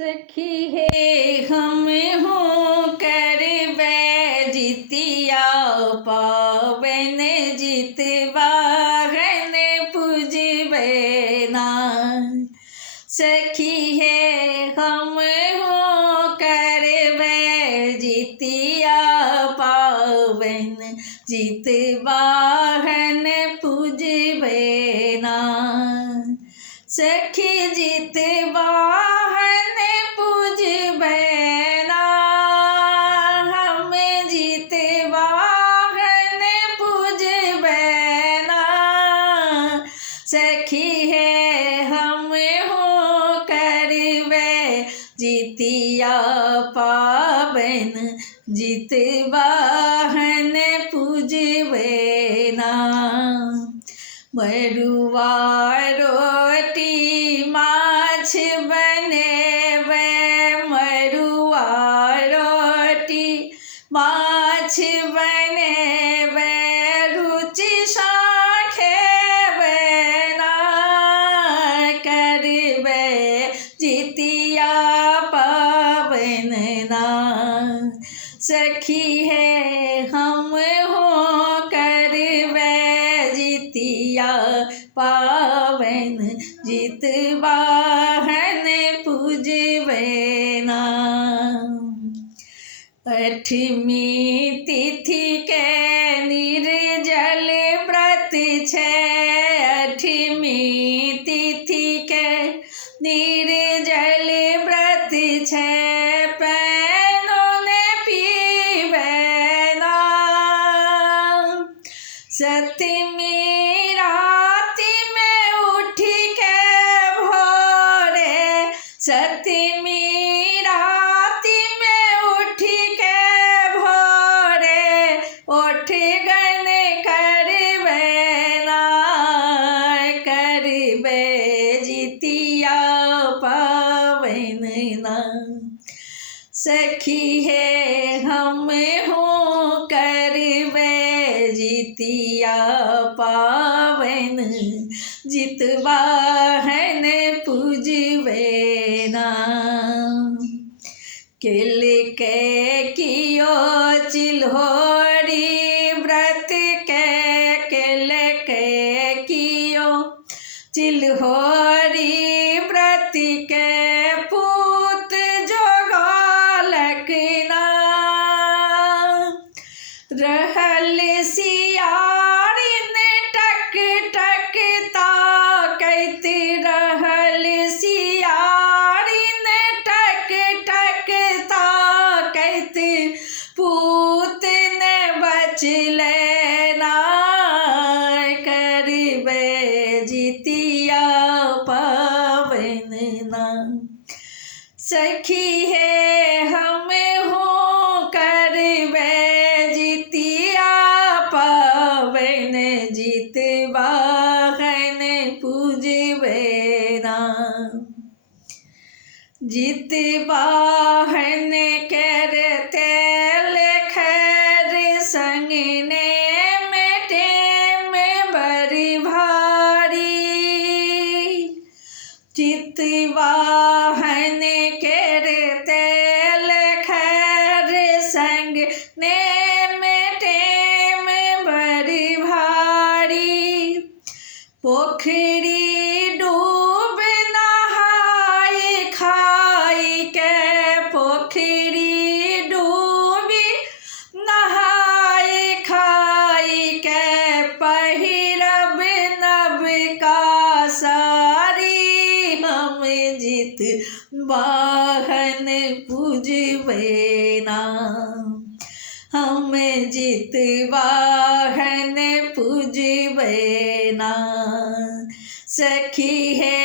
सखी हे हम हो करबै जितिया पावन जितवाहन पूजबै नाथ। सखी हे हम हो करबै जितिया पावन जितवाहन पूजबै नाथ। सखी जितवाहन पूजबै नाथ, हम जितवाहन पूजबै नाथ। सखी हे हम हो करबै जितिया पावन जितवाहन पूजबै नाथ। मड़ुआ रोटी माछ बनेबै, मड़ुआ रोटी माछ बनेबै, रुचि सा खेबै नाथ। करबै जितिया पावन नाथ। सखी हे हम हो करबै जितिया पावन जितवाहन पूजबै नाथ। अठमी तिथि के निर्जल व्रत छै, अठमी तिथि के निर्जल व्रत छै, पैनो ने पीबै नाथ। सतमी राति में उठी के भोरे, सतमी राति में उठी के भोरे, उठ गन करबै नाथ। करबै जितिया पावन नाथ। सखी हे हम हो करबै जितिया पावन जितवाहन पूजबै नाथ। केल के कियो चिल्होरी व्रत के, केल के कियो चिल्होरी व्रत के, पूत जोगालक नाथ। रहल सियारिन टक टक ताकैत, रहल सियारिन टक टक ताकैत, पूत ने बचलै नाथ। करबै जितिया पावन नाथ। सखी हे हम हो करबै जितिया पावन जितवाहन पूजबै नाथ। जितवाहन करते लेखर संग नेम टेम बड़ी भारी, जितवाहन करते लेखर संग नेम टेम बड़ी भारी। पोखरी डूब नहाई खाई के, पोखरी डूबी नहाई खाई के, पहिरब नब का सारी, हम जितवाहन पूजबै नाथ। हम जितवाहन पूजबै नाथ। सखी हे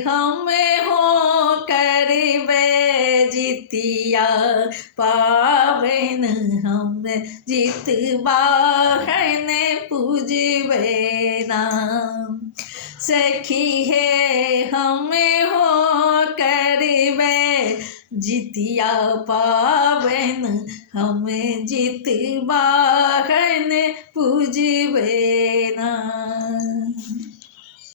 हम हो करबै जितिया पावन, हम जितवाहन पूजबै नाथ। सखी हे हम हो करबै जितिया पावन, हम जितवाहन पूजबै